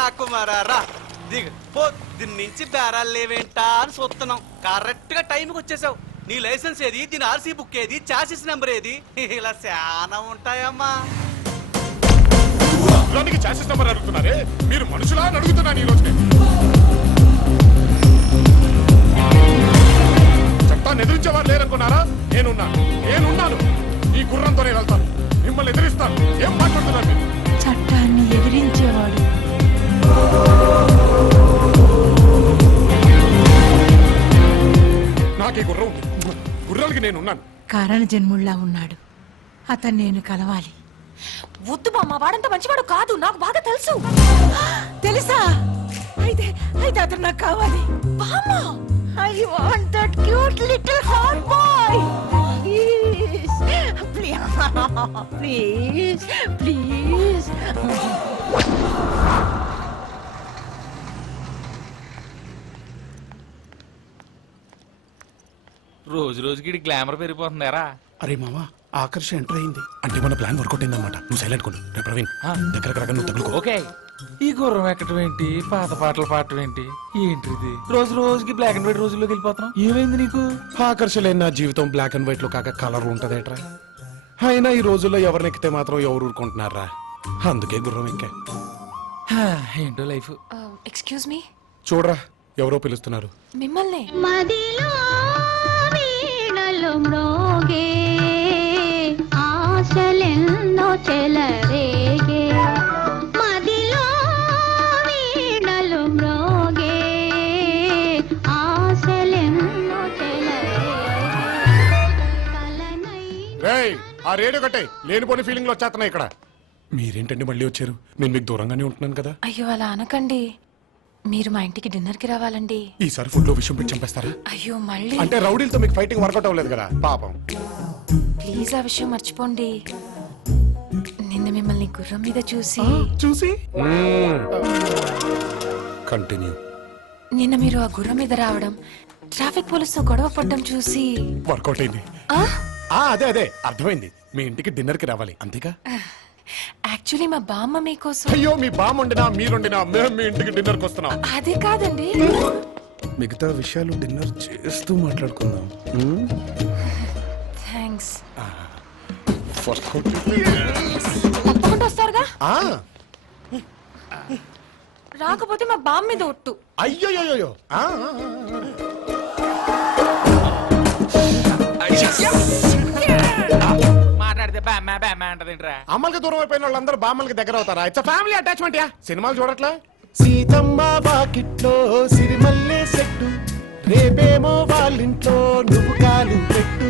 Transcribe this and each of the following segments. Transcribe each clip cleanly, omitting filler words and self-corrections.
రా కుమారా దిగు. పొద్దున్నుంచి బేరాలు లేవేంటా అని చూస్తున్నాం. కరెక్ట్ గా టైంకి వచ్చేసావు. నీ లైసెన్స్ ఏది, దీని ఆర్సీ బుక్ ఏది, చాసిస్ నెంబర్ ఏది, ఇలా చాలా ఉంటాయమ్మా. చాసిస్ నెంబర్ అడుగుతున్నారే, మీరు మనుషులా అని అడుగుతున్నాను ఈ రోజు. చట్టాన్ని ఎదిరించేవారు లేరనుకున్నారా? నేనున్నాను. ఈ గుర్రంతోనే వెళ్తాను, మిమ్మల్ని ఎదిరిస్తాను. ఏం మాట్లాడుతున్నారు మీరు? చట్టాన్ని ఎదిరించేవాడు నాకే గుర్రం ఉంది, గుర్రాలకి నేనున్నాను. కారణ జన్ముళ్ళా ఉన్నాడు. అతను నేను కలవాలి. వద్దు బామ్మ, వాడంత మంచివాడు కాదు, నాకు బాగా తెలుసు. తెలుసా? అయితే అతను నాకు కావాలి. బామ్మ, I want that cute little hot boy. Please. రోజు రోజుకి గ్లామర్ పెరిగిపోతుందారా? అరే మామా, ఆకర్షణ ఎంటర్ అయింది అంటే మన ప్లాన్ వర్కౌట్ అయిందన్నమాట. నువ్వు సైలెంట్ కొను. రే ప్రవీణ్, దగ్గర నువ్వు తగులుకో. ఓకే. ఈ గుర్రం ఎక్కడం ఏంటి, పాత పాటలు పాడటం ఏంటి, ఏంటిది? రోజు రోజుకి బ్లాక్ అండ్ వైట్ రోజుల్లోకి వెళ్ళిపోతున్నావు. ఏమైంది నీకు? ఆకర్షణ లేని నా జీవితం బ్లాక్ అండ్ వైట్ లో కాక కలర్ ఉంటదేట్రా. అయినా ఈ రోజుల్లో ఎవరినెక్కితే మాత్రం ఎవరు ఊరుకుంటున్నారా? అందుకే గుర్రం ఎక్కా. ఏంటో లైఫ్. Excuse me. చూడరా, ఎవరో పిలుస్తున్నారు. మిమ్మల్ని. మదిలో వీణలు మ్రోగే ఆశలెన్నో చెలరేగే. మదిలో వీణలు మ్రోగే ఆశలెన్నో చెలరేగే. ఆ రేడియో కట్టే, లేనిపోని ఫీలింగ్ లో వచ్చేస్తున్నాయి ఇక్కడ. మీరేంటండి మళ్ళీ వచ్చారు? నేను మీకు దూరంగానే ఉంటున్నాను కదా. అయ్యో అలా అనకండి, మీరు మా ఇంటికి డిన్నర్ కి రావాలండి. ఈసారి ఫుడ్ లో విషయం పెట్టి చంపేస్తారా? అయ్యో మళ్ళీ అంటే రౌడీలతో మీకు ఫైటింగ్ వర్కౌట్ అవ్వలేదు కదా పాపం. ప్లీజ్ ఆ విషయం మర్చిపోండి. నిన్న మిమ్మల్ని గుర్రం మీద చూసి కంటిన్యూ. నిన్న మీరు ఆ గుర్రం మీద రావడం, ట్రాఫిక్ పోలీసుతో గొడవ పడడం చూసి వర్కౌట్ అయింది. అదే అర్థమైంది. మీ ఇంటికి డిన్నర్ కి రావాలి అంతేగా? యాక్చువల్లీ మా బామ్మ మీకోసం. అయ్యో, మీ బామ్మ వండినా మీరుండినా మేము మీ ఇంటికి డిన్నర్ కి వస్తున్నాం. అదే కాదండి, మిగతా విషయాలు డిన్నర్ చేస్తూ మాట్లాడుకుందాం. థ్యాంక్స్. ఫస్ట్ తప్పకుండా వస్తారుగా? రాకపోతే మా బామ్మ మీద ఒట్టు. అయ్యో మాట్లాడితే బ్యామ్మ బ్యామ్మ అంటదేంట్రా? అమ్మలకి దూరం అయిపోయిన వాళ్ళందరూ బామ్మలకి దగ్గర అవుతారా? It's family attachment yeah. సినిమాలు చూడట్లే? సీతమ్మ వాకిట్లో సిరిమల్లె సెట్టు, రేపేమో వాళ్ళింట్లో నువ్వు కాలు పెట్టు.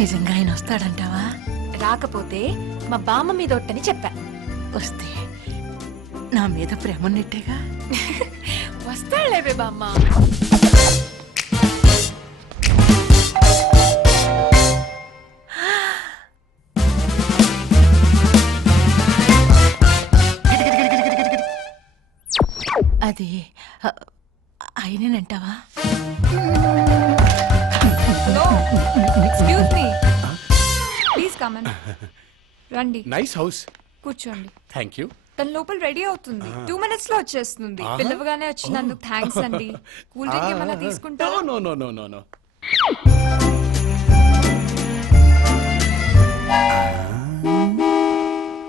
నిజంగా ఆయన వస్తాడంటావా? రాకపోతే మా బామ్మ మీద ఒట్టని చెప్పా. వస్తే నా మీద ప్రేమ ఉన్నట్టేగా. వస్తాడులేవే బామ్మ. అది ఆయనేనంటావా? Excuse me, please come in. రండి, నైస్ హౌస్. కూర్చోండి. Thank you. తన లోపల రెడీ అవుతుంది, 2 minutes లో వచ్చేస్తుంది. పిల్లవగానే వచ్చినందుకు థ్యాంక్స్ అండి. కూల్ డ్రింక్ ఏమైనా తీసుకుంటారా? నో.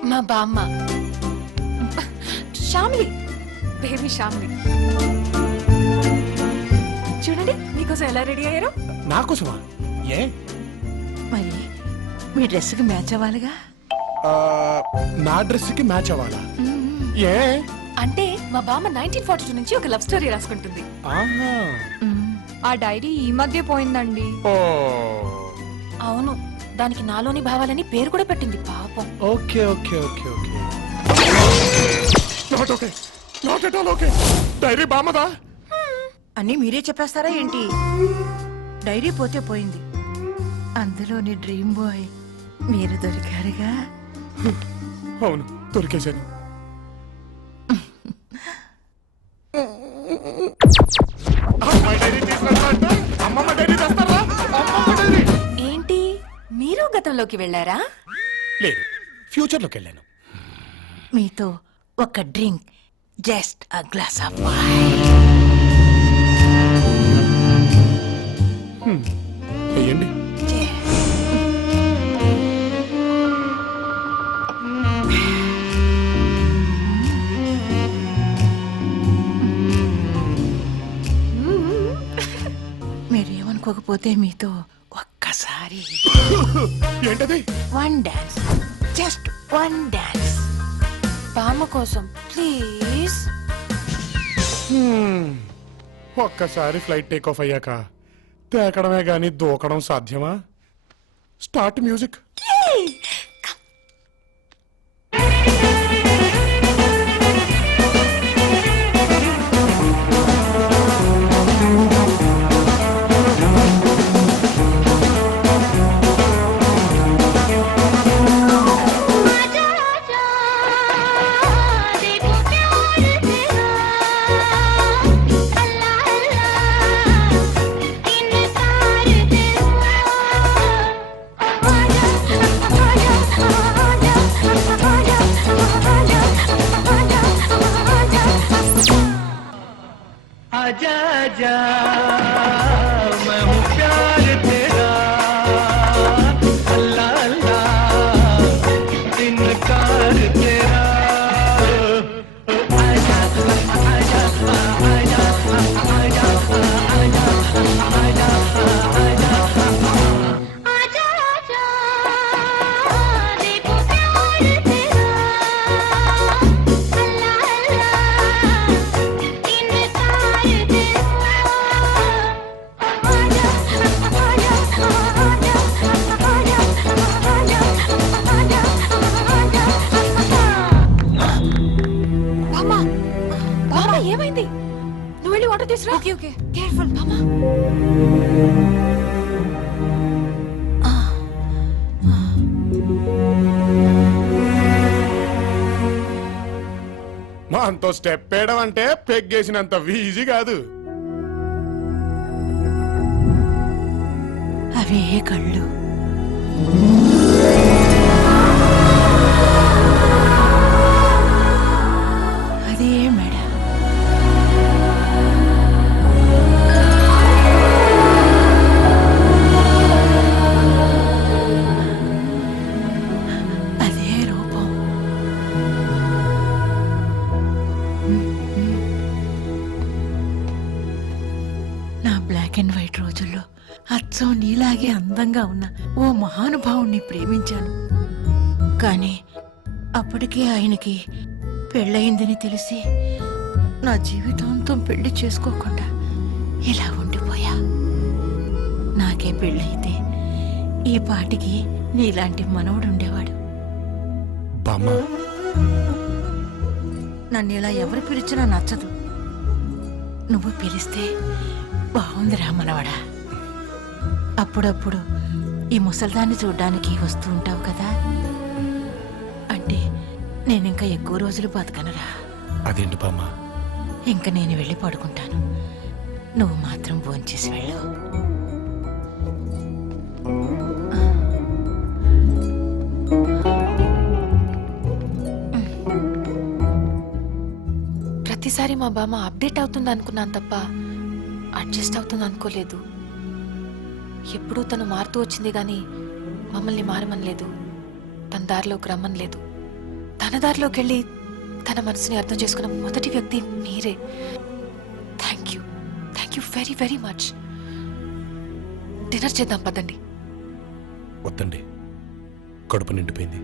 మా బామ్మ శ్యామిలి, బేబీ శ్యామిలి. చూడండి మీకోసం ఎలా రెడీ అయ్యారు. నాకోసమా? ఏ మరి మీ డ్రెస్కి మ్యాచ్ అవ్వాలిగా. నా డ్రెస్ కి మ్యాచ్ అవ్వాలా? ఏ అంటే మా బామ్మ 1942 నుంచి ఒక లవ్ స్టోరీ రాసుకుంటుంది. ఆ డైరీ ఈ మధ్య పోయిందండి. అవును, దానికి నాలోని భావాలని పేరు కూడా పెట్టింది పాపం. Okay not at all okay. Diary బామ్మదా? అని మీరే చెప్పేస్తారా ఏంటి? డైరీ పోతే పోయింది, అందులోని డ్రీమ్ బాయ్ మీరు దొరికారుగా. అవును, దొరికేశాను. అమ్మమ్మ డైరీ తెస్తారా? ఏంటి భూతద్దంలోకి వెళ్ళారా? లేదు, ఫ్యూచర్ లోకి వెళ్ళాను. మీతో ఒక drink, just a glass of wine. వెయ్యండి. మీరు ఏమనుకోకపోతే మీతో ఒక్కసారి ఏంటది? One dance, just one dance. బామ్మ కోసం ప్లీజ్. ఒక్కసారి ఫ్లైట్ టేక్ ఆఫ్ అయ్యాక తేకడమే గాని దూకడం సాధ్యమా? Start music. आजा आजा देखो प्यार तेरा अल्लाह अल्लाह इनकार तेरा आजा आजा आजा आजा आजा आजा आजा मैं हूँ प्यार तेरा अल्लाह अल्लाह इनकार तेरा आजा आजा आजा आजा आजा आजा देखो प्यार तेरा अल्लाह अल्लाह इनकार तेरा आजा బామ్మ బామ్మ ఏమైంది? నువ్వు వెళ్ళి వాటర్ తీసురా. ఓకే ఓకే, కేర్ఫుల్ బామ్మ. మా అంతో స్టెప్ వేయడం అంటే పెగ్గేసినంత ఈజీ కాదు. అవే కళ్ళు, అదే మెడ, అదే రూపం. నా బ్లాక్ అండ్ వైట్ రోజుల్లో అచ్చం నీలాగే అందంగా ఉన్న ఓ మహానుభావుణ్ణి ప్రేమించాను. కానీ అప్పటికే ఆయనకి పెళ్ళయిందని తెలిసి నా జీవితాంతం పెళ్లి చేసుకోకుండా ఇలా ఉండిపోయా. నాకే పెళ్ళయితే ఈ పాటికి నీలాంటి మనవడు ఉండేవాడు. బామ్మ, నన్ను ఇలా ఎవరు పిలిచినా నచ్చదు. నువ్వు పిలిస్తే బాగుందిరా మనవడా. అప్పుడప్పుడు ఈ ముసల్దాన్ని చూడ్డానికి వస్తూ ఉంటావు కదా, అంటే నేనింకా ఎక్కువ రోజులు బతకనురా. అదేంటి బామ్మ? ఇంక నేను వెళ్ళి పడుకుంటాను. నువ్వు మాత్రం భోంచేసి వెళ్ళు. ప్రతిసారి మా బామ్మ అప్డేట్ అవుతుంది అనుకున్నాను తప్ప అడ్జస్ట్ అవుతుంది అనుకోలేదు. ఎప్పుడూ తను మారుతూ వచ్చింది కానీ మమ్మల్ని మారమనలేదు, తన దారిలోకి రమ్మనలేదు. తన దారిలోకి వెళ్ళి తన మనసుని అర్థం చేసుకున్న మొదటి వ్యక్తి మీరే. Thank you very very much. Dinner చేద్దాం పదండి. వద్దండి, కడుపు నిండిపోయింది.